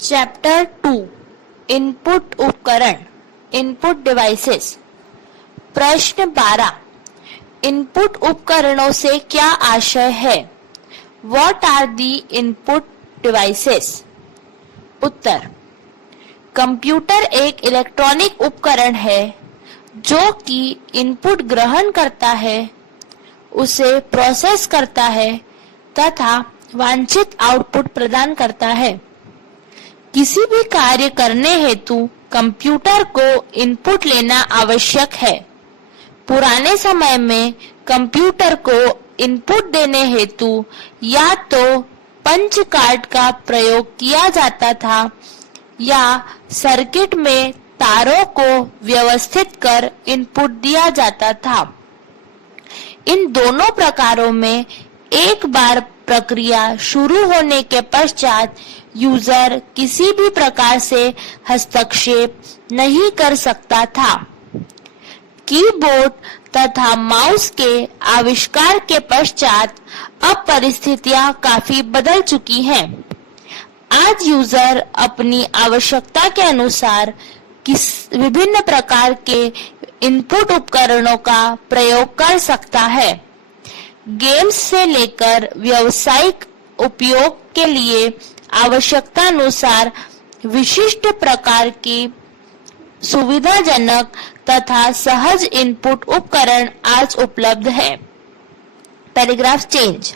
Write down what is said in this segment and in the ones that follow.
Chapter 2 input उपकरण input devices. प्रश्न 12 input उपकरणों से क्या आशय है? What are the input devices? उत्तर, कंप्यूटर एक इलेक्ट्रॉनिक उपकरण है जो कि इनपुट ग्रहण करता है, उसे प्रोसेस करता है तथा वांछित आउटपुट प्रदान करता है। किसी भी कार्य करने हेतु कंप्यूटर को इनपुट लेना आवश्यक है। पुराने समय में कंप्यूटर को इनपुट देने हेतु या तो पंच कार्ड का प्रयोग किया जाता था या सर्किट में तारों को व्यवस्थित कर इनपुट दिया जाता था। इन दोनों प्रकारों में एक बार प्रक्रिया शुरू होने के पश्चात यूजर किसी भी प्रकार से हस्तक्षेप नहीं कर सकता था। कीबोर्ड तथा माउस के आविष्कार के पश्चात अब परिस्थितियां काफी बदल चुकी हैं। आज यूजर अपनी आवश्यकता के अनुसार विभिन्न प्रकार के इनपुट उपकरणों का प्रयोग कर सकता है। गेम्स से लेकर व्यावसायिक उपयोग के लिए आवश्यकता अनुसार विशिष्ट प्रकार की सुविधाजनक तथा सहज इनपुट उपकरण आज उपलब्ध है। Paragraph change.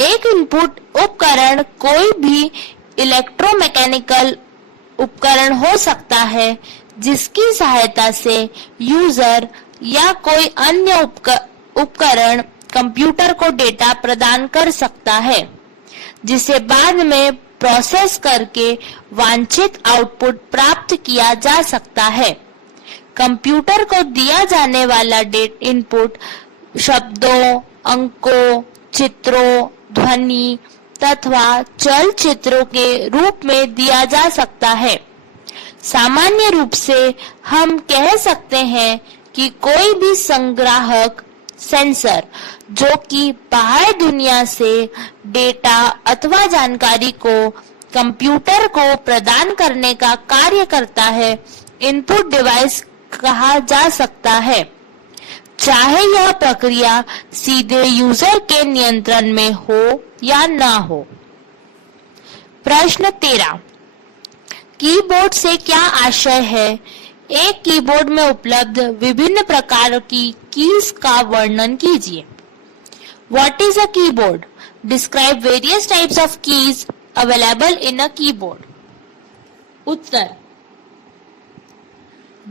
एक इनपुट उपकरण कोई भी इलेक्ट्रोमैकेनिकल उपकरण हो सकता है जिसकी सहायता से यूजर या कोई अन्य उपकरण कंप्यूटर को डेटा प्रदान कर सकता है, जिसे बाद में प्रोसेस करके वांछित आउटपुट प्राप्त किया जा सकता है। कंप्यूटर को दिया जाने वाला इनपुट शब्दों, अंकों, चित्रों, ध्वनि तथा चलचित्रों के रूप में दिया जा सकता है। सामान्य रूप से हम कह सकते हैं कि कोई भी संग्राहक सेंसर जो कि बाह्य दुनिया से डेटा अथवा जानकारी को कंप्यूटर को प्रदान करने का कार्य करता है, इनपुट डिवाइस कहा जा सकता है, चाहे यह प्रक्रिया सीधे यूजर के नियंत्रण में हो या ना हो। प्रश्न 13 कीबोर्ड से क्या आशय है? एक कीबोर्ड में उपलब्ध विभिन्न प्रकार की कीज का वर्णन कीजिए। What is a keyboard? Describe various types of keys available in a keyboard. उत्तर,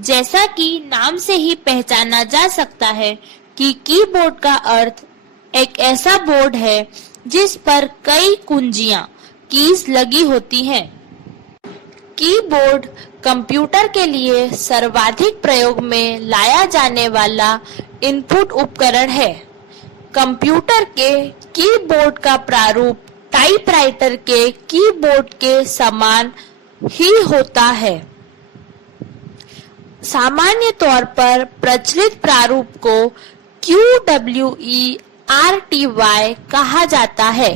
जैसा कि नाम से ही पहचाना जा सकता है कि कीबोर्ड का अर्थ एक ऐसा बोर्ड है जिस पर कई कुंजियां कीज लगी होती हैं। कीबोर्ड कंप्यूटर के लिए सर्वाधिक प्रयोग में लाया जाने वाला इनपुट उपकरण है। कंप्यूटर के कीबोर्ड का प्रारूप टाइपराइटर के कीबोर्ड के समान ही होता है। सामान्य तौर पर प्रचलित प्रारूप को QWERTY कहा जाता है।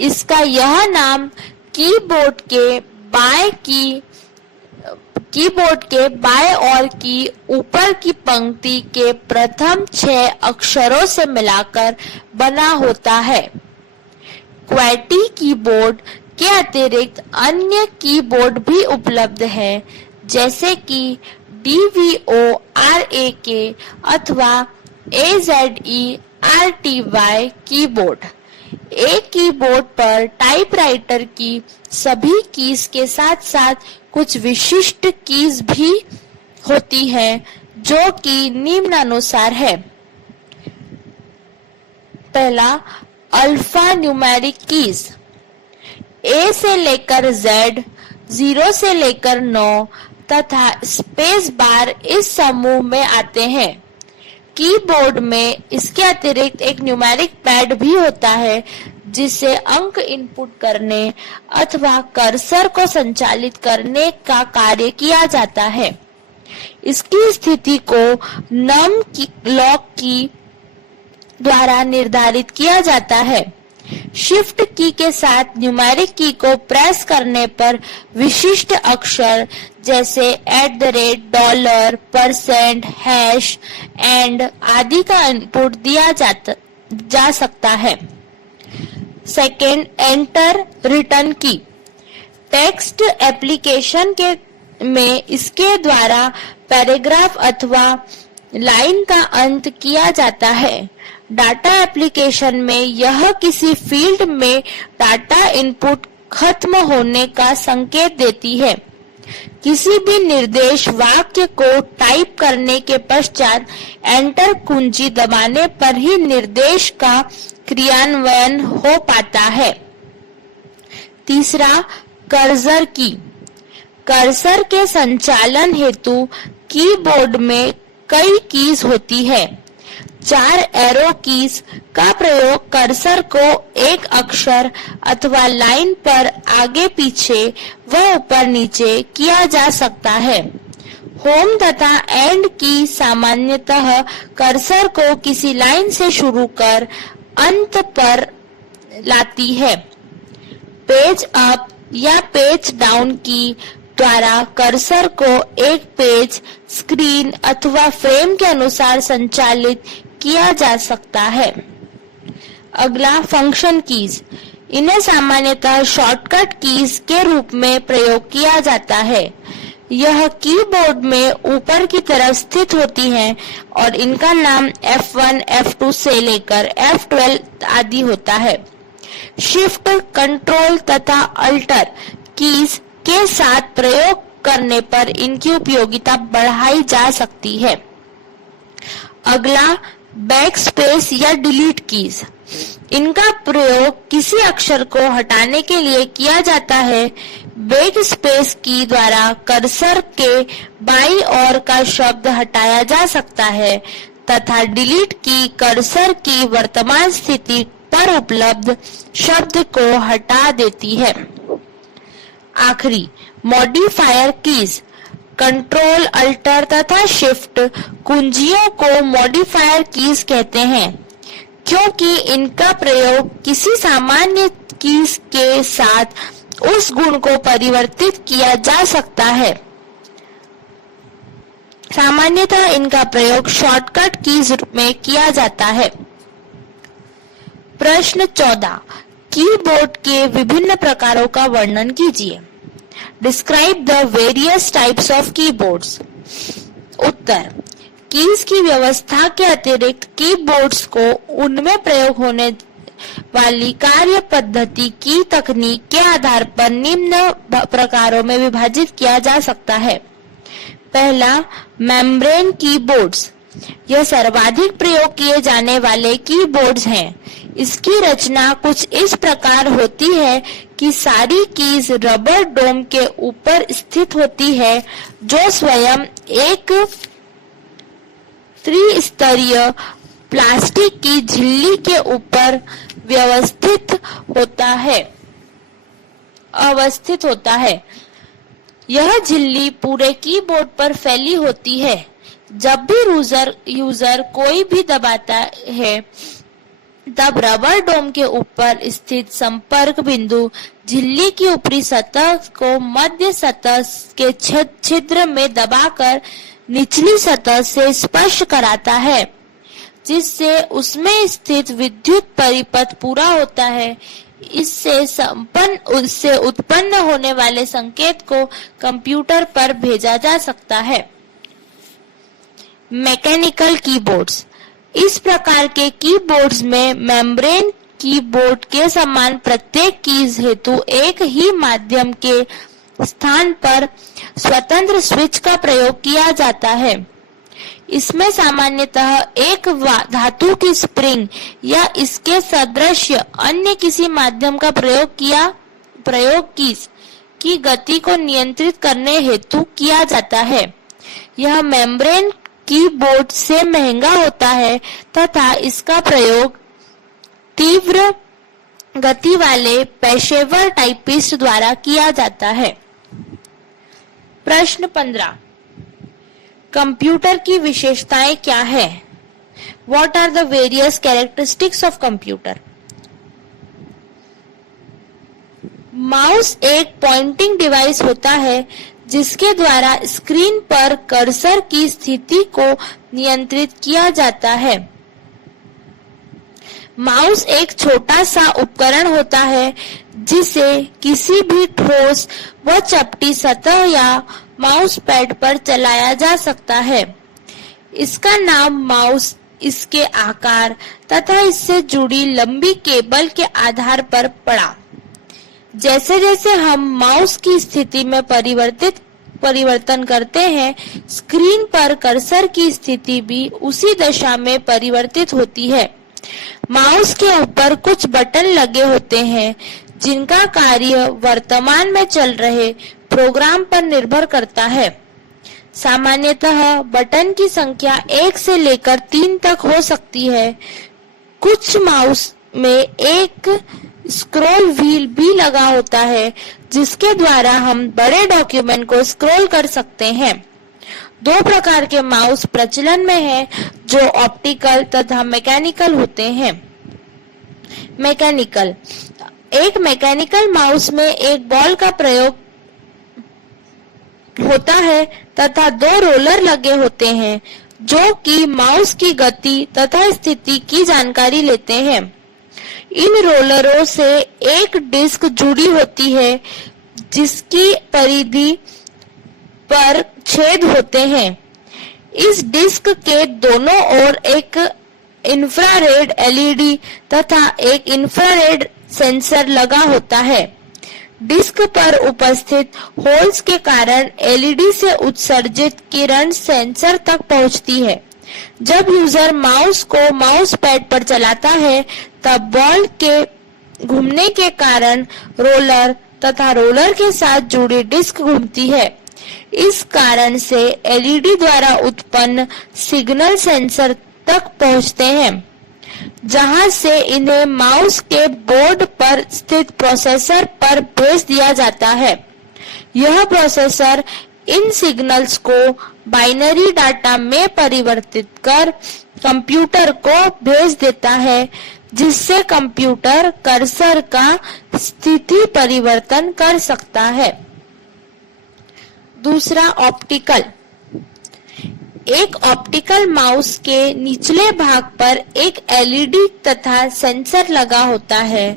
इसका यह नाम कीबोर्ड के बाएं ओर की ऊपर की पंक्ति के प्रथम 6 अक्षरों से मिलाकर बना होता है। QWERTY कीबोर्ड के अतिरिक्त अन्य कीबोर्ड भी उपलब्ध है, जैसे कि DVORAK अथवा AZERTY कीबोर्ड। एक कीबोर्ड पर टाइपराइटर की सभी कीज के साथ साथ कुछ विशिष्ट कीज भी होती है जो कि निम्नानुसार है। पहला, अल्फा न्यूमेरिक कीज A से लेकर Z, 0 से लेकर 9 तथा स्पेस बार इस समूह में आते हैं। कीबोर्ड में इसके अतिरिक्त एक न्यूमेरिक पैड भी होता है जिससे अंक इनपुट करने अथवा कर्सर को संचालित करने का कार्य किया जाता है। इसकी स्थिति को लॉक की द्वारा निर्धारित किया जाता है। शिफ्ट की के साथ न्यूमेरिक की को प्रेस करने पर विशिष्ट अक्षर जैसे $, %, हैश, एंड आदि का इनपुट दिया जा सकता है। सेकेंड, एंटर रिटर्न की। टेक्स्ट एप्लीकेशन में इसके द्वारा पैराग्राफ अथवा लाइन का अंत किया जाता है। डाटा एप्लीकेशन में यह किसी फील्ड में डाटा इनपुट खत्म होने का संकेत देती है। किसी भी निर्देश वाक्य को टाइप करने के पश्चात एंटर कुंजी दबाने पर ही निर्देश का क्रियान्वयन हो पाता है। तीसरा, कर्सर की। कर्सर के संचालन हेतु कीबोर्ड में कई कीज होती है। 4 एरो कीज का प्रयोग कर्सर को एक अक्षर अथवा लाइन पर आगे पीछे व ऊपर नीचे किया जा सकता है। होम तथा एंड की सामान्यतः कर्सर को किसी लाइन से शुरू कर अंत पर लाती है। पेज अप या पेज डाउन की द्वारा कर्सर को एक पेज, स्क्रीन अथवा फ्रेम के अनुसार संचालित किया जा सकता है। अगला, फंक्शन कीज। इन्हें सामान्यतः शॉर्टकट कीज के रूप में प्रयोग किया जाता है। यह कीबोर्ड में ऊपर की तरफ स्थित होती हैं और इनका नाम F1, F2 से लेकर F12 आदि होता है। शिफ्ट, कंट्रोल तथा अल्टर कीज के साथ प्रयोग करने पर इनकी उपयोगिता बढ़ाई जा सकती है। अगला, बैकस्पेस या डिलीट कीज। इनका प्रयोग किसी अक्षर को हटाने के लिए किया जाता है। बैकस्पेस की द्वारा कर्सर के बाईं ओर का शब्द हटाया जा सकता है तथा डिलीट की कर्सर की वर्तमान स्थिति पर उपलब्ध शब्द को हटा देती है। आखिरी, मॉडिफायर कीज। कंट्रोल, अल्टर तथा शिफ्ट कुंजियों को मॉडिफायर कीज कहते हैं क्योंकि इनका प्रयोग किसी सामान्य कीज के साथ उस गुण को परिवर्तित किया जा सकता है। सामान्यतः इनका प्रयोग शॉर्टकट कीज में किया जाता है। प्रश्न 14, कीबोर्ड के विभिन्न प्रकारों का वर्णन कीजिए। Describe the various types of keyboards. Uttar, keys की व्यवस्था के अतिरिक्त कीबोर्ड्स को उनमें प्रयोग होने वाली कार्य पद्धति की तकनीक के आधार पर निम्न प्रकारों में विभाजित किया जा सकता है। पहला, मेम्ब्रेन कीबोर्ड्स। यह सर्वाधिक प्रयोग किए जाने वाले कीबोर्ड्स हैं। इसकी रचना कुछ इस प्रकार होती है कि सारी कीज रबर डोम के ऊपर स्थित होती है जो स्वयं एक त्रिस्तरीय प्लास्टिक की झिल्ली के ऊपर अवस्थित होता है। यह झिल्ली पूरे कीबोर्ड पर फैली होती है। जब भी यूजर कोई भी दबाता है तब रबर डोम के ऊपर स्थित संपर्क बिंदु झिल्ली की ऊपरी सतह को मध्य सतह के छिद्र में दबाकर निचली सतह से स्पर्श कराता है, जिससे उसमें स्थित विद्युत परिपथ पूरा होता है। इससे उत्पन्न होने वाले संकेत को कंप्यूटर पर भेजा जा सकता है। Mechanical keyboards. इस प्रकार के कीबोर्ड्स में मेम्ब्रेन कीबोर्ड के समान प्रत्येक कीज हेतु एक ही माध्यम के स्थान पर स्वतंत्र स्विच का प्रयोग किया जाता है। इसमें सामान्यतः एक धातु की स्प्रिंग या इसके सदृश अन्य किसी माध्यम का प्रयोग कीज की गति को नियंत्रित करने हेतु किया जाता है। यह मेम्ब्रेन कीबोर्ड से महंगा होता है तथा इसका प्रयोग तीव्र गति वाले पेशेवर टाइपिस्ट द्वारा किया जाता है। प्रश्न 15, कंप्यूटर की विशेषताएं क्या है?, What are the various characteristics of computer? Mouse एक पॉइंटिंग डिवाइस होता है जिसके द्वारा स्क्रीन पर कर्सर की स्थिति को नियंत्रित किया जाता है। माउस एक छोटा सा उपकरण होता है जिसे किसी भी ठोस व चपटी सतह या माउस पैड पर चलाया जा सकता है। इसका नाम माउस इसके आकार तथा इससे जुड़ी लंबी केबल के आधार पर पड़ा। जैसे जैसे हम माउस की स्थिति में परिवर्तन करते हैं, स्क्रीन पर कर्सर की स्थिति भी उसी दशा में परिवर्तित होती है। माउस के ऊपर कुछ बटन लगे होते हैं जिनका कार्य वर्तमान में चल रहे प्रोग्राम पर निर्भर करता है। सामान्यतः बटन की संख्या 1 से लेकर 3 तक हो सकती है। कुछ माउस में एक स्क्रॉल व्हील भी लगा होता है जिसके द्वारा हम बड़े डॉक्यूमेंट को स्क्रॉल कर सकते हैं। 2 प्रकार के माउस प्रचलन में हैं, जो ऑप्टिकल तथा मैकेनिकल होते हैं। मैकेनिकल, एक मैकेनिकल माउस में एक बॉल का प्रयोग होता है तथा 2 रोलर लगे होते हैं जो कि माउस की गति तथा स्थिति की जानकारी लेते हैं। इन रोलरों से एक डिस्क जुड़ी होती है जिसकी परिधि पर छेद होते हैं। इस डिस्क के दोनों ओर एक इंफ्रारेड एलईडी तथा एक इंफ्रारेड सेंसर लगा होता है। डिस्क पर उपस्थित होल्स के कारण एलईडी से उत्सर्जित किरण सेंसर तक पहुंचती है। जब यूजर माउस को माउस पैड पर चलाता है, तब बॉल के घूमने के कारण रोलर तथा रोलर के साथ जुड़ी डिस्क घूमती है। इस कारण से एलईडी द्वारा उत्पन्न सिग्नल सेंसर तक पहुंचते हैं, जहां से इन्हें माउस के बोर्ड पर स्थित प्रोसेसर पर भेज दिया जाता है। यह प्रोसेसर इन सिग्नल्स को बाइनरी डाटा में परिवर्तित कर कंप्यूटर को भेज देता है, जिससे कंप्यूटर कर्सर का स्थिति परिवर्तन कर सकता है। दूसरा, ऑप्टिकल। एक ऑप्टिकल माउस के निचले भाग पर एक एलईडी तथा सेंसर लगा होता है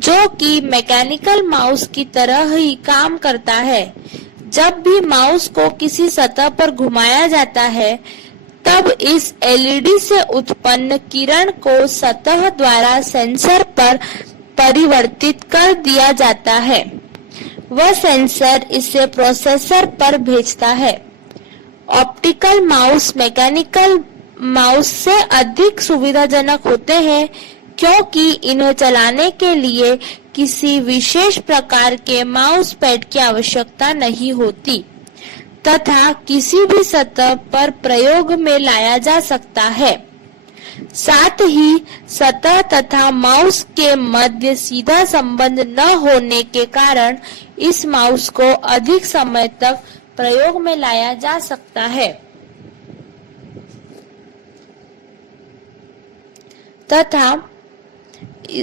जो कि मैकेनिकल माउस की तरह ही काम करता है। जब भी माउस को किसी सतह पर घुमाया जाता है, तब इस एलईडी से उत्पन्न किरण को सतह द्वारा सेंसर पर परिवर्तित कर दिया जाता है। वह सेंसर इसे प्रोसेसर पर भेजता है। ऑप्टिकल माउस मैकेनिकल माउस से अधिक सुविधाजनक होते हैं क्योंकि इन्हें चलाने के लिए किसी विशेष प्रकार के माउस पैड की आवश्यकता नहीं होती तथा किसी भी सतह पर प्रयोग में लाया जा सकता है। साथ ही सतह तथा माउस के मध्य सीधा संबंध न होने के कारण इस माउस को अधिक समय तक प्रयोग में लाया जा सकता है तथा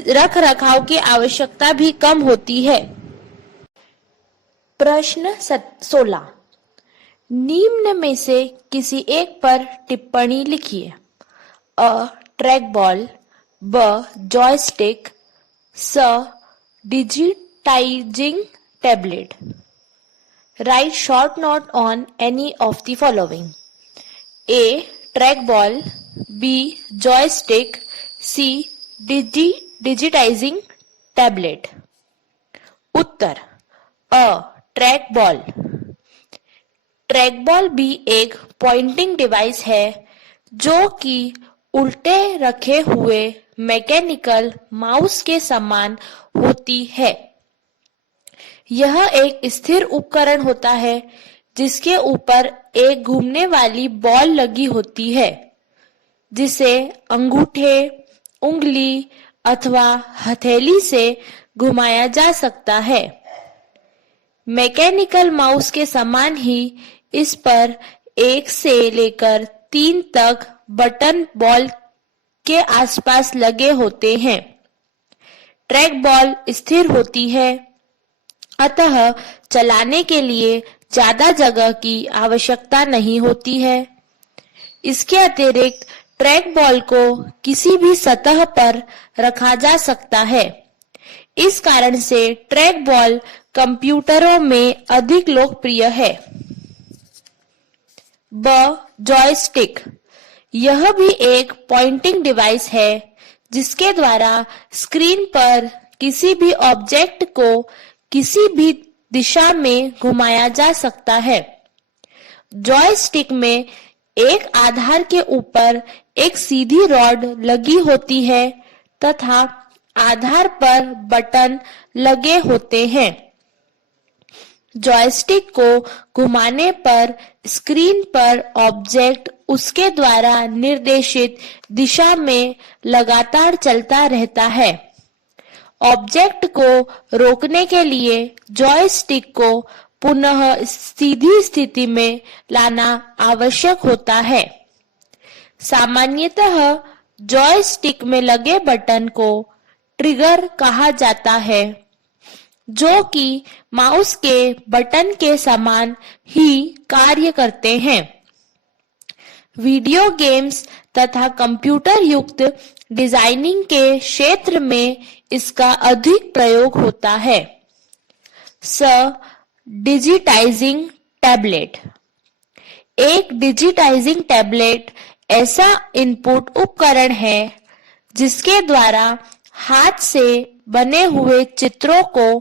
रख रखाव की आवश्यकता भी कम होती है। प्रश्न 16, निम्न में से किसी एक पर टिप्पणी लिखिए। अ, ट्रैक बॉल, ब, जॉयस्टिक, स, digitising tablet. Write short note on any of the following. A, trackball, B, joystick, C, digitizing tablet. Uttar, a, trackball. Trackball भी एक पॉइंटिंग डिवाइस है जो कि उल्टे रखे हुए मैकेनिकल माउस के समान होती है। यह एक स्थिर उपकरण होता है जिसके ऊपर एक घूमने वाली बॉल लगी होती है जिसे अंगूठे, उंगली अथवा हथेली से घुमाया जा सकता है। मैकेनिकल माउस के समान ही इस पर 1 से लेकर 3 तक बटन बॉल के आसपास लगे होते हैं। ट्रैक बॉल स्थिर होती है अतः चलाने के लिए ज्यादा जगह की आवश्यकता नहीं होती है। इसके अतिरिक्त ट्रैक बॉल को किसी भी सतह पर रखा जा सकता है। इस कारण से ट्रैक बॉल कंप्यूटरों में अधिक लोकप्रिय है। जॉयस्टिक, यह भी एक पॉइंटिंग डिवाइस है जिसके द्वारा स्क्रीन पर किसी भी ऑब्जेक्ट को किसी भी दिशा में घुमाया जा सकता है। जॉयस्टिक में एक आधार के ऊपर एक सीधी रॉड लगी होती है तथा आधार पर बटन लगे होते हैं। जॉयस्टिक को घुमाने पर स्क्रीन पर ऑब्जेक्ट उसके द्वारा निर्देशित दिशा में लगातार चलता रहता है। ऑब्जेक्ट को रोकने के लिए जॉयस्टिक को पुनः सीधी स्थिति में लाना आवश्यक होता है। सामान्यतः जॉयस्टिक में लगे बटन को ट्रिगर कहा जाता है, जो कि माउस के बटन के समान ही कार्य करते हैं। वीडियो गेम्स तथा कंप्यूटर युक्त डिजाइनिंग के क्षेत्र में इसका अधिक प्रयोग होता है। डिजिटाइजिंग टैबलेट, एक डिजिटाइजिंग टैबलेट ऐसा इनपुट उपकरण है जिसके द्वारा हाथ से बने हुए चित्रों को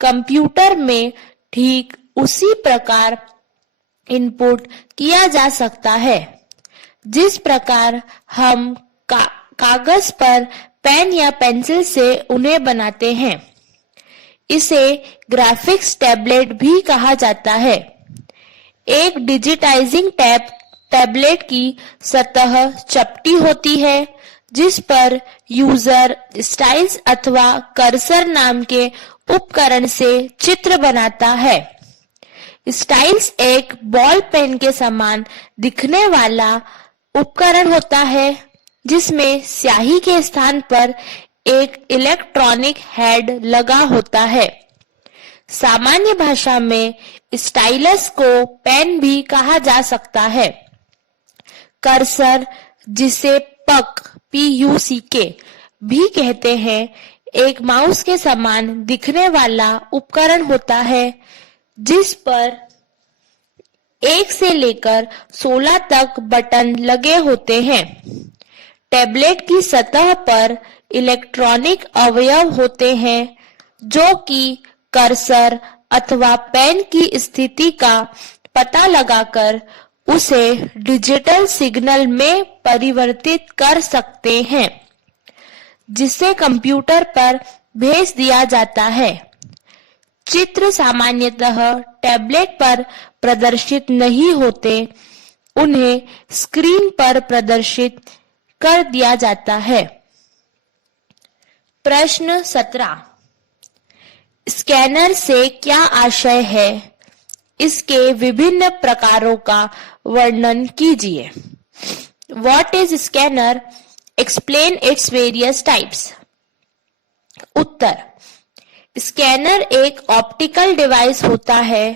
कंप्यूटर में ठीक उसी प्रकार इनपुट किया जा सकता है जिस प्रकार हम कागज पर पेन या पेंसिल से उन्हें बनाते हैं। इसे ग्राफिक्स टैबलेट भी कहा जाता है। एक डिजिटाइजिंग टैबलेट की सतह चपटी होती है जिस पर यूजर स्टाइल्स अथवा कर्सर नाम के उपकरण से चित्र बनाता है। स्टाइल्स एक बॉल पेन के समान दिखने वाला उपकरण होता है जिसमें स्याही के स्थान पर एक इलेक्ट्रॉनिक हेड लगा होता है। सामान्य भाषा में स्टाइलस को पेन भी कहा जा सकता है। कर्सर, जिसे PUCK भी कहते हैं, एक माउस के समान दिखने वाला उपकरण होता है जिस पर 1 से लेकर 16 तक बटन लगे होते हैं। टैबलेट की सतह पर इलेक्ट्रॉनिक अवयव होते हैं जो कि कर्सर अथवा पेन की स्थिति का पता लगाकर उसे डिजिटल सिग्नल में परिवर्तित कर सकते हैं, जिसे कंप्यूटर पर भेज दिया जाता है। चित्र सामान्यतः टैबलेट पर प्रदर्शित नहीं होते, उन्हें स्क्रीन पर प्रदर्शित कर दिया जाता है। प्रश्न 17, स्कैनर से क्या आशय है? इसके विभिन्न प्रकारों का वर्णन कीजिए। What is scanner? Explain its various types. Uttar, scanner एक ऑप्टिकल डिवाइस होता है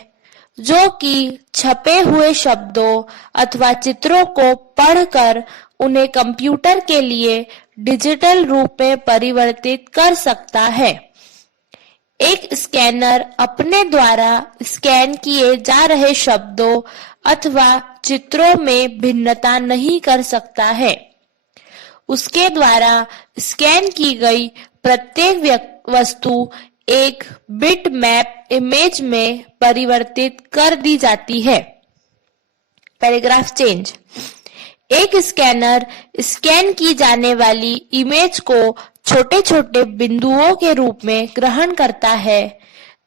जो कि छपे हुए शब्दों अथवा चित्रों को पढ़कर उन्हें कंप्यूटर के लिए डिजिटल रूप में परिवर्तित कर सकता है। एक स्कैनर अपने द्वारा स्कैन किए जा रहे शब्दों अथवा चित्रों में भिन्नता नहीं कर सकता है। उसके द्वारा स्कैन की गई प्रत्येक वस्तु एक बिट मैप इमेज में परिवर्तित कर दी जाती है। Paragraph change. एक स्कैनर स्कैन की जाने वाली इमेज को छोटे छोटे बिंदुओं के रूप में ग्रहण करता है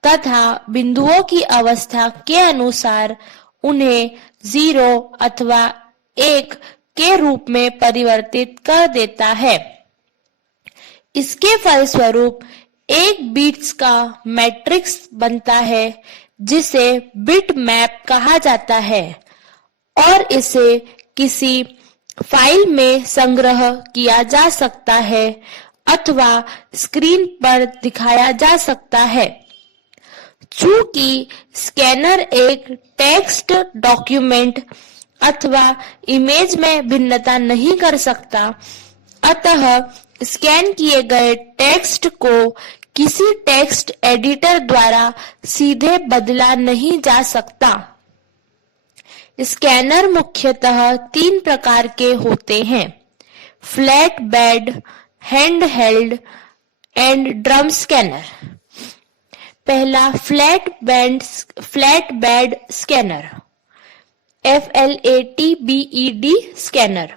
तथा बिंदुओं की अवस्था के अनुसार उन्हें 0 अथवा 1 के रूप में परिवर्तित कर देता है। इसके फलस्वरूप एक बिट्स का मैट्रिक्स बनता है जिसे बिट मैप कहा जाता है और इसे किसी फाइल में संग्रह किया जा सकता है अथवा स्क्रीन पर दिखाया जा सकता है। चूंकि स्कैनर एक टेक्स्ट डॉक्यूमेंट अथवा इमेज में भिन्नता नहीं कर सकता, अतः स्कैन किए गए टेक्स्ट को किसी टेक्स्ट एडिटर द्वारा सीधे बदला नहीं जा सकता। स्कैनर मुख्यतः 3 प्रकार के होते हैं: flat bed, hand held and drum scanner. पहला flat bed scanner, FLATBED scanner.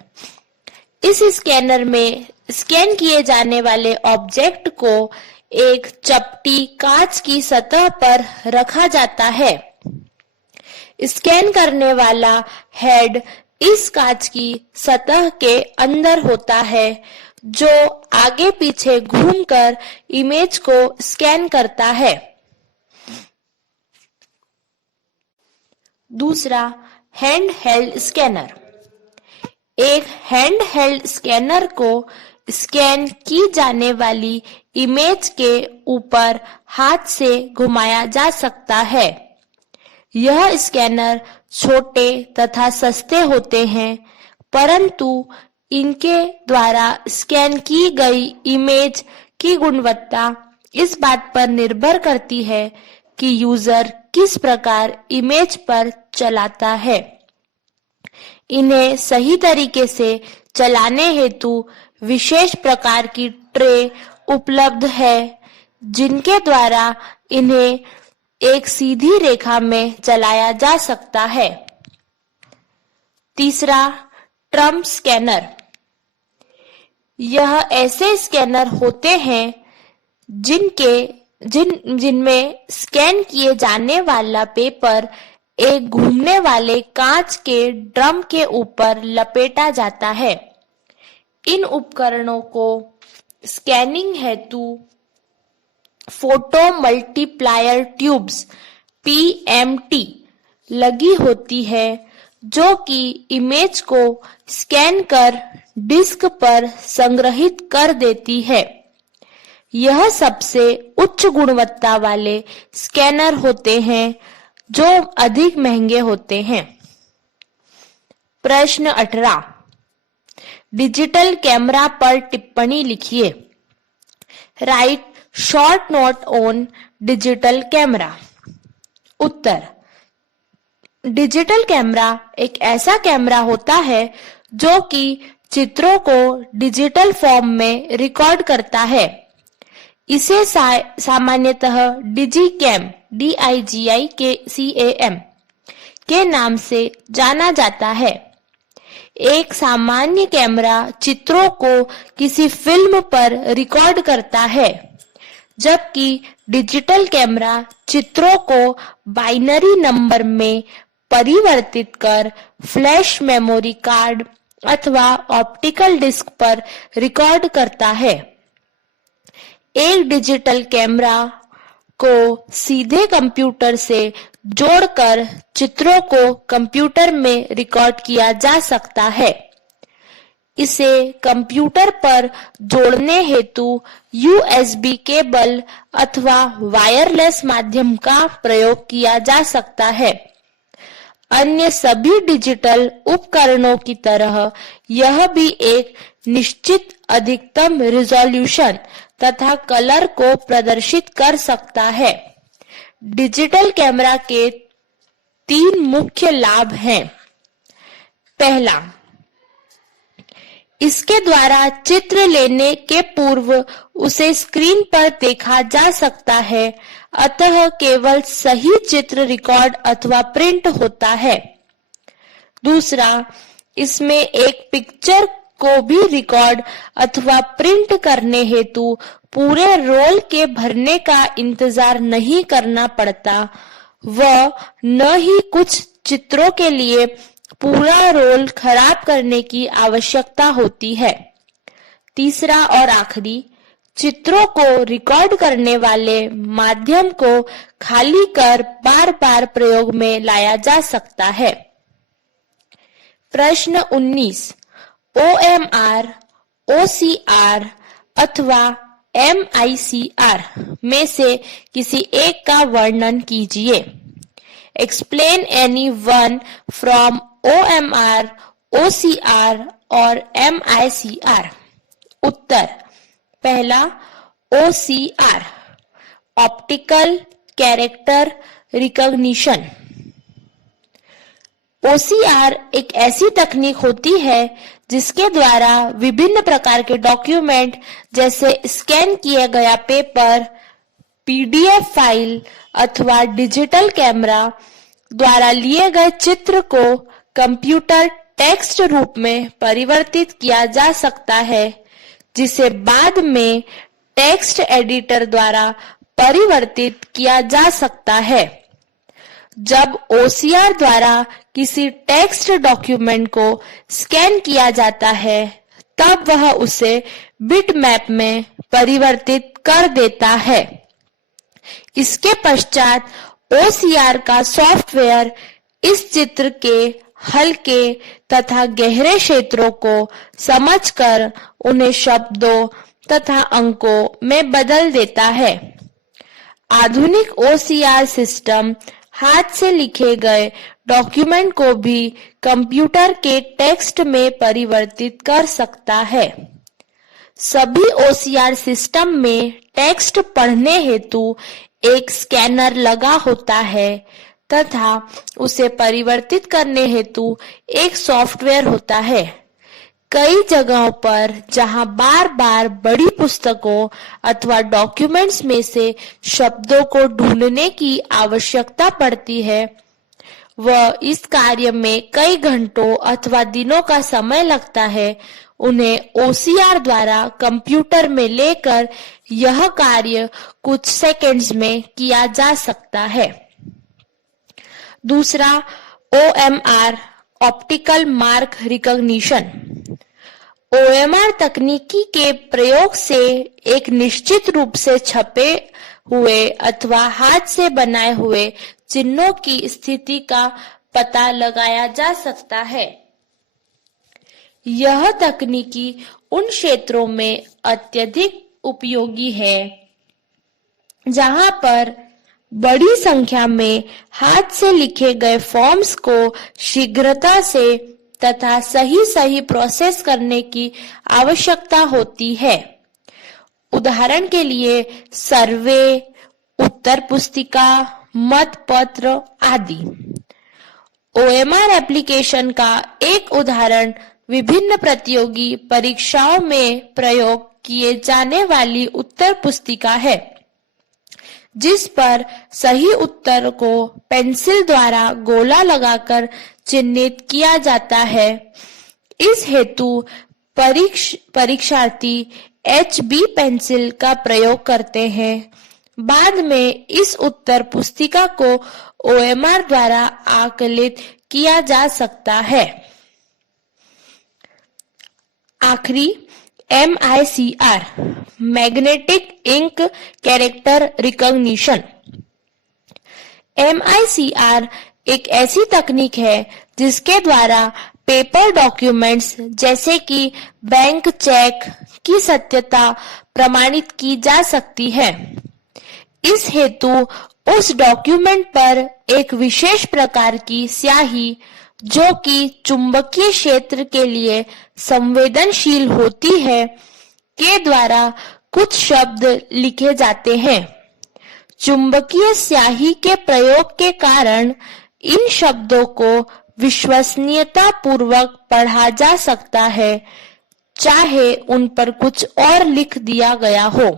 इस स्कैनर में स्कैन किए जाने वाले ऑब्जेक्ट को एक चपटी कांच की सतह पर रखा जाता है। स्कैन करने वाला हेड इस कांच की सतह के अंदर होता है, जो आगे पीछे घूमकर इमेज को स्कैन करता है। दूसरा हैंड हेल्ड स्कैनर। एक हैंड हेल्ड स्कैनर को स्कैन की जाने वाली इमेज के ऊपर हाथ से घुमाया जा सकता है। यह स्कैनर छोटे तथा सस्ते होते हैं, परंतु इनके द्वारा स्कैन की गई इमेज की गुणवत्ता इस बात पर निर्भर करती है कि यूजर किस प्रकार इमेज पर चलाता है। इन्हें सही तरीके से चलाने हेतु विशेष प्रकार की ट्रे उपलब्ध है, जिनके द्वारा इन्हें एक सीधी रेखा में चलाया जा सकता है। तीसरा ट्रम स्कैनर। यह ऐसे स्कैनर होते हैं जिनमें स्कैन किए जाने वाला पेपर एक घूमने वाले कांच के ड्रम के ऊपर लपेटा जाता है। इन उपकरणों को स्कैनिंग हेतु फोटो मल्टीप्लायर ट्यूब्स PMT लगी होती है, जो कि इमेज को स्कैन कर डिस्क पर संग्रहित कर देती है। यह सबसे उच्च गुणवत्ता वाले स्कैनर होते हैं, जो अधिक महंगे होते हैं। प्रश्न 18। डिजिटल कैमरा पर टिप्पणी लिखिए। Right short note on digital camera. Uttar: digital camera एक ऐसा कैमरा होता है जो कि चित्रों को डिजिटल फॉर्म में रिकॉर्ड करता है। इसे सामान्यतः डिजिकैम DIGICAM के नाम से जाना जाता है। एक सामान्य कैमरा चित्रों को किसी फिल्म पर रिकॉर्ड करता है, जबकि डिजिटल कैमरा चित्रों को बाइनरी नंबर में परिवर्तित कर फ्लैश मेमोरी कार्ड अथवा ऑप्टिकल डिस्क पर रिकॉर्ड करता है। एक डिजिटल कैमरा को सीधे कंप्यूटर से जोड़कर चित्रों को कंप्यूटर में रिकॉर्ड किया जा सकता है। इसे कंप्यूटर पर जोड़ने हेतु USB केबल अथवा वायरलेस माध्यम का प्रयोग किया जा सकता है। अन्य सभी डिजिटल उपकरणों की तरह यह भी एक निश्चित अधिकतम रिजोल्यूशन तथा कलर को प्रदर्शित कर सकता है। डिजिटल कैमरा के 3 मुख्य लाभ हैं। पहला, इसके द्वारा चित्र लेने के पूर्व उसे स्क्रीन पर देखा जा सकता है, अतः केवल सही चित्र रिकॉर्ड अथवा प्रिंट होता है। दूसरा, इसमें एक पिक्चर को भी रिकॉर्ड अथवा प्रिंट करने हेतु पूरे रोल के भरने का इंतजार नहीं करना पड़ता व न ही कुछ चित्रों के लिए पूरा रोल खराब करने की आवश्यकता होती है। तीसरा और आखिरी, चित्रों को रिकॉर्ड करने वाले माध्यम को खाली कर बार बार प्रयोग में लाया जा सकता है। प्रश्न 19। OMR, OCR अथवा MICR में से किसी एक का वर्णन कीजिए। Explain any one from OMR, OCR और MICR। उत्तर, पहला OCR, optical character recognition. OCR एक ऐसी तकनीक होती है जिसके द्वारा विभिन्न प्रकार के डॉक्यूमेंट जैसे स्कैन किया गया पेपर, PDF फाइल अथवा डिजिटल कैमरा द्वारा लिए गए चित्र को कंप्यूटर टेक्स्ट रूप में परिवर्तित किया जा सकता है, जिसे बाद में टेक्स्ट एडिटर द्वारा परिवर्तित किया जा सकता है। जब OCR द्वारा किसी टेक्स्ट डॉक्यूमेंट को स्कैन किया जाता है, तब वह उसे बिटमैप में परिवर्तित कर देता है। इसके पश्चात OCR का सॉफ्टवेयर इस चित्र के हल्के तथा गहरे क्षेत्रों को समझकर उन्हें शब्दों तथा अंकों में बदल देता है। आधुनिक OCR सिस्टम हाथ से लिखे गए डॉक्यूमेंट को भी कंप्यूटर के टेक्स्ट में परिवर्तित कर सकता है। सभी OCR सिस्टम में टेक्स्ट पढ़ने हेतु एक स्कैनर लगा होता है तथा उसे परिवर्तित करने हेतु एक सॉफ्टवेयर होता है। कई जगहों पर जहां बार बार बड़ी पुस्तकों अथवा डॉक्यूमेंट्स में से शब्दों को ढूंढने की आवश्यकता पड़ती है, वह इस कार्य में कई घंटों अथवा दिनों का समय लगता है, उन्हें OCR द्वारा कंप्यूटर में लेकर यह कार्य कुछ सेकंड्स में किया जा सकता है। दूसरा, OMR, optical mark recognition. OMR तकनीकी के प्रयोग से एक निश्चित रूप से छपे हुए अथवा हाथ से बनाए हुए चिन्हों की स्थिति का पता लगाया जा सकता है। यह तकनीकी उन क्षेत्रों में अत्यधिक उपयोगी है जहां पर बड़ी संख्या में हाथ से लिखे गए फॉर्म्स को शीघ्रता से तथा सही प्रोसेस करने की आवश्यकता होती है। उदाहरण के लिए सर्वे, उत्तर पुस्तिका, मत पत्र आदि। OMR एप्लीकेशन का एक उदाहरण विभिन्न प्रतियोगी परीक्षाओं में प्रयोग किए जाने वाली उत्तर पुस्तिका है, जिस पर सही उत्तर को पेंसिल द्वारा गोला लगाकर चिन्हित किया जाता है। इस हेतु परीक्षार्थी HB पेंसिल का प्रयोग करते हैं। बाद में इस उत्तर पुस्तिका को OMR द्वारा आकलित किया जा सकता है। आखिरी, MICR, magnetic ink character recognition. MICR एक ऐसी तकनीक है जिसके द्वारा पेपर डॉक्यूमेंट्स जैसे कि बैंक चेक की सत्यता प्रमाणित की जा सकती है। इस हेतु उस डॉक्यूमेंट पर एक विशेष प्रकार की स्याही, जो कि चुंबकीय क्षेत्र के लिए संवेदनशील होती है, के द्वारा कुछ शब्द लिखे जाते हैं। चुंबकीय स्याही के प्रयोग के कारण इन शब्दों को विश्वसनीयता पूर्वक पढ़ा जा सकता है, चाहे उन पर कुछ और लिख दिया गया हो।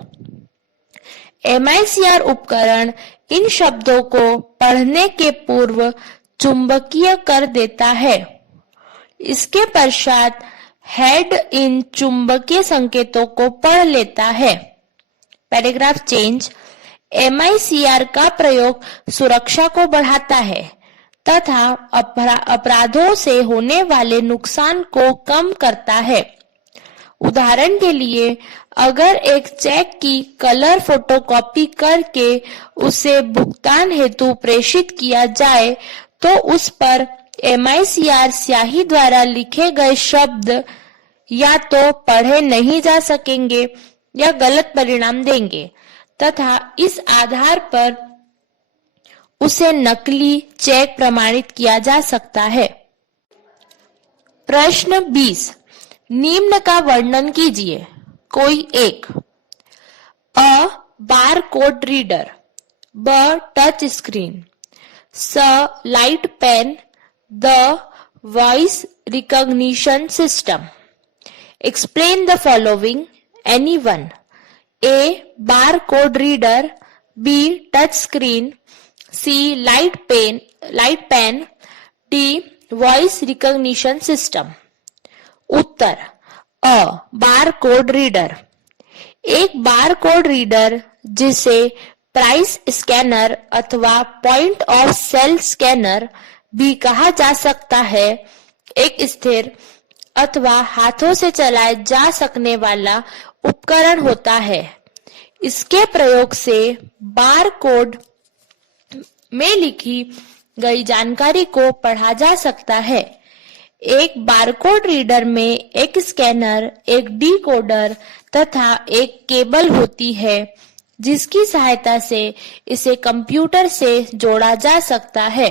MICR उपकरण इन शब्दों को पढ़ने के पूर्व चुंबकीय कर देता है। इसके पश्चात हेड इन चुंबकीय संकेतों को पढ़ लेता है। Paragraph change. MICR का प्रयोग सुरक्षा को बढ़ाता है तथा अपराधों से होने वाले नुकसान को कम करता है। उदाहरण के लिए, अगर एक चेक की कलर फोटोकॉपी करके उसे भुगतान हेतु प्रेषित किया जाए, तो उस पर MICR स्याही द्वारा लिखे गए शब्द या तो पढ़े नहीं जा सकेंगे या गलत परिणाम देंगे तथा इस आधार पर उसे नकली चेक प्रमाणित किया जा सकता है। प्रश्न 20 निम्न का वर्णन कीजिए। कोई एक। अ बार कोड रीडर, ब टच स्क्रीन, स लाइट पेन, द voice recognition system. Explain the following any one. A bar code reader, B touch screen, C light pen, D voice recognition system. उत्तर अ बार कोड रीडर। एक bar code reader जिसे price scanner अथवा point of sale scanner भी कहा जा सकता है, एक स्थिर अथवा हाथों से चलाए जा सकने वाला उपकरण होता है। इसके प्रयोग से बार कोड में लिखी गई जानकारी को पढ़ा जा सकता है। एक बारकोड रीडर में एक स्कैनर, एक डिकोडर तथा एक केबल होती है जिसकी सहायता से इसे कंप्यूटर से जोड़ा जा सकता है।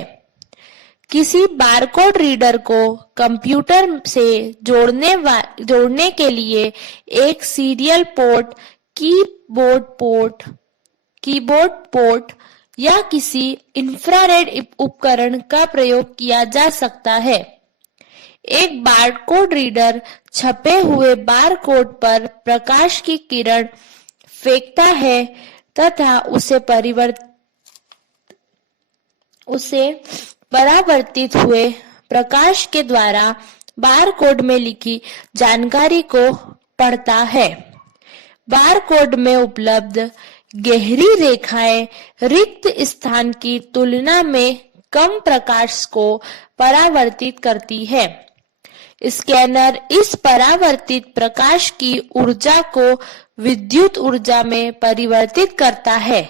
किसी बारकोड रीडर को कंप्यूटर से जोड़ने के लिए एक सीरियल पोर्ट, कीबोर्ड पोर्ट या किसी इंफ्रारेड उपकरण का प्रयोग किया जा सकता है। एक बारकोड रीडर छपे हुए बारकोड पर प्रकाश की किरण फेंकता है तथा उसे परावर्तित हुए प्रकाश के द्वारा बारकोड में लिखी जानकारी को पढ़ता है। बारकोड में उपलब्ध गहरी रेखाएं रिक्त स्थान की तुलना में कम प्रकाश को परावर्तित करती है। स्कैनर इस परावर्तित प्रकाश की ऊर्जा को विद्युत ऊर्जा में परिवर्तित करता है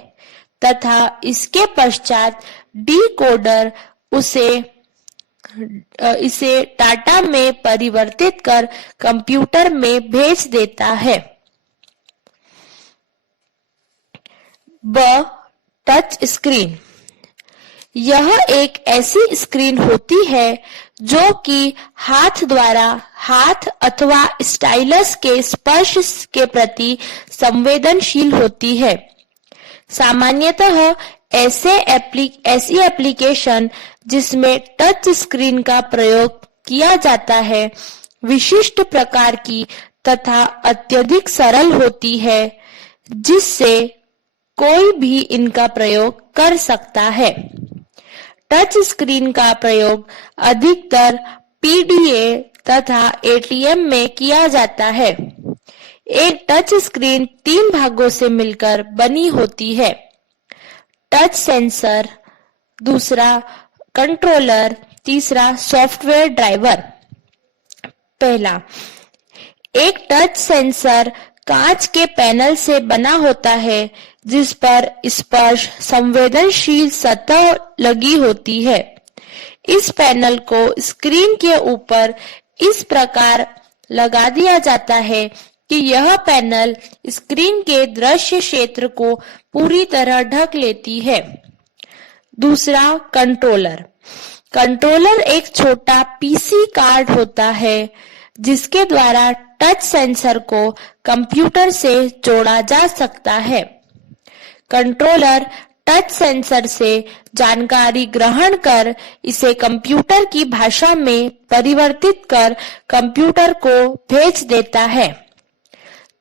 तथा इसके पश्चात डिकोडर इसे डाटा में परिवर्तित कर कंप्यूटर में भेज देता है। ब टच स्क्रीन। यह एक ऐसी स्क्रीन होती है जो कि हाथ अथवा स्टाइलस के स्पर्श के प्रति संवेदनशील होती है। सामान्यतः ऐसी एप्लीकेशन जिसमें टच स्क्रीन का प्रयोग किया जाता है विशिष्ट प्रकार की तथा अत्यधिक सरल होती है जिससे कोई भी इनका प्रयोग कर सकता है। टच स्क्रीन का प्रयोग अधिकतर पीडीए तथा एटीएम में किया जाता है। एक टच स्क्रीन 3 भागों से मिलकर बनी होती है। टच सेंसर, दूसरा कंट्रोलर, तीसरा सॉफ्टवेयर ड्राइवर। पहला, एक टच सेंसर कांच के पैनल से बना होता है जिस पर स्पर्श संवेदनशील सतह लगी होती है। इस पैनल को स्क्रीन के ऊपर इस प्रकार लगा दिया जाता है कि यह पैनल स्क्रीन के दृश्य क्षेत्र को पूरी तरह ढक लेती है। दूसरा, कंट्रोलर। कंट्रोलर एक छोटा पीसी कार्ड होता है जिसके द्वारा टच सेंसर को कंप्यूटर से जोड़ा जा सकता है। कंट्रोलर टच सेंसर से जानकारी ग्रहण कर इसे कंप्यूटर की भाषा में परिवर्तित कर कंप्यूटर को भेज देता है।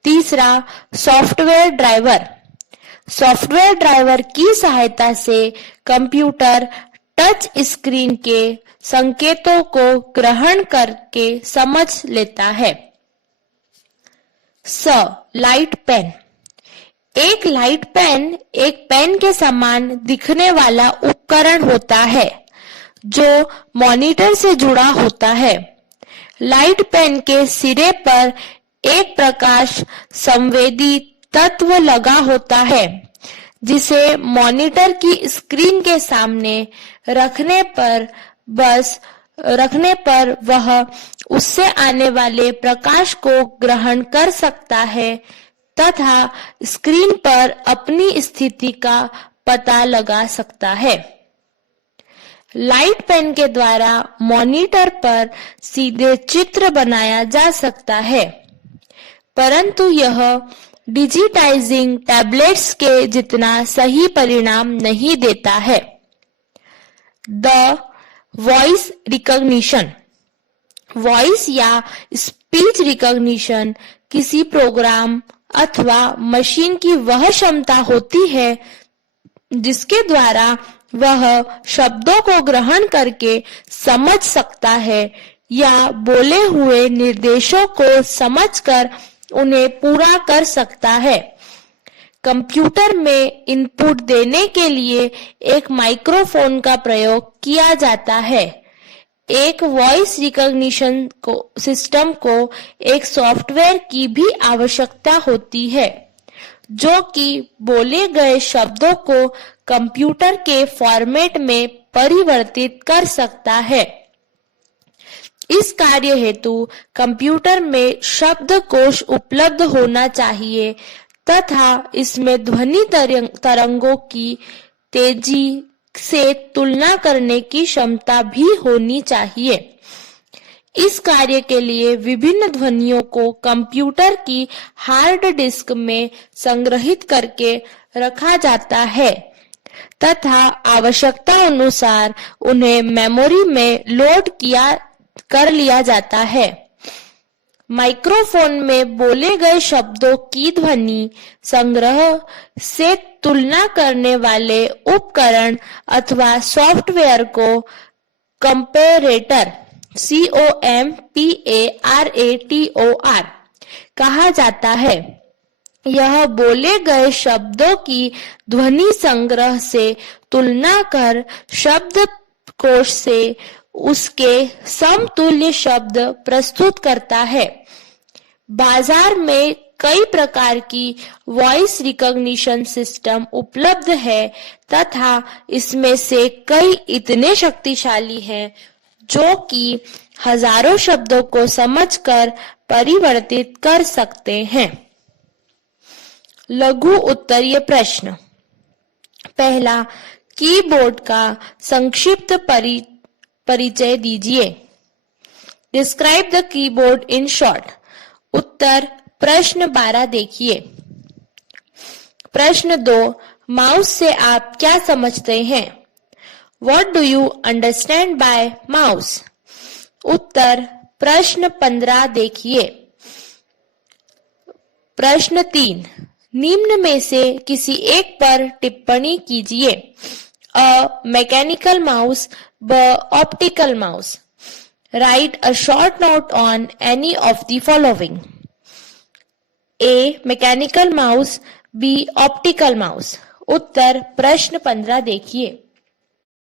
तीसरा, सॉफ्टवेयर ड्राइवर। सॉफ्टवेयर ड्राइवर की सहायता से कंप्यूटर टच स्क्रीन के संकेतों को ग्रहण करके समझ लेता है। Light pen. एक लाइट पेन एक पेन के समान दिखने वाला उपकरण होता है जो मॉनिटर से जुड़ा होता है। लाइट पेन के सिरे पर एक प्रकाश संवेदी तत्व लगा होता है जिसे मॉनिटर की स्क्रीन के सामने रखने पर वह उससे आने वाले प्रकाश को ग्रहण कर सकता है तथा स्क्रीन पर अपनी स्थिति का पता लगा सकता है। लाइट पेन के द्वारा मॉनिटर पर सीधे चित्र बनाया जा सकता है, परंतु यह डिजिटाइजिंग टैबलेट्स के जितना सही परिणाम नहीं देता है। The voice recognition. वॉइस या स्पीच रिकॉग्निशन किसी प्रोग्राम अथवा मशीन की वह क्षमता होती है जिसके द्वारा वह शब्दों को ग्रहण करके समझ सकता है या बोले हुए निर्देशों को समझकर उन्हें पूरा कर सकता है। कंप्यूटर में इनपुट देने के लिए एक माइक्रोफोन का प्रयोग किया जाता है। एक वॉइस रिकॉग्निशन सिस्टम को एक सॉफ्टवेयर की भी आवश्यकता होती है जो कि बोले गए शब्दों को कंप्यूटर के फॉर्मेट में परिवर्तित कर सकता है। इस कार्य हेतु कंप्यूटर में शब्दकोश उपलब्ध होना चाहिए तथा इसमें ध्वनि तरंगों की तेजी से तुलना करने की क्षमता भी होनी चाहिए। इस कार्य के लिए विभिन्न ध्वनियों को कंप्यूटर की हार्ड डिस्क में संग्रहित करके रखा जाता है तथा आवश्यकता अनुसार उन्हें मेमोरी में लोड कर लिया जाता है। माइक्रोफोन में बोले गए शब्दों की ध्वनि संग्रह से तुलना करने वाले उपकरण अथवा सॉफ्टवेयर को कंपैरेटर COMPARATOR कहा जाता है। यह बोले गए शब्दों की ध्वनि संग्रह से तुलना कर शब्दकोश से उसके समतुल्य शब्द प्रस्तुत करता है। बाजार में कई प्रकार की वॉइस रिकॉग्निशन सिस्टम उपलब्ध है तथा इसमें से कई इतने शक्तिशाली हैं जो कि हजारों शब्दों को समझकर परिवर्तित कर सकते हैं। लघु उत्तरीय प्रश्न। पहला, कीबोर्ड का संक्षिप्त परिचय दीजिए। Describe the keyboard in short. उत्तर प्रश्न 12 देखिए। प्रश्न 2, माउस से आप क्या समझते हैं? What do you understand by mouse? उत्तर प्रश्न 15 देखिए। प्रश्न 3, निम्न में से किसी एक पर टिप्पणी कीजिए। A mechanical mouse, B optical mouse. Write a short note on any of the following. A mechanical mouse, B optical mouse. उत्तर प्रश्न 15 देखिए।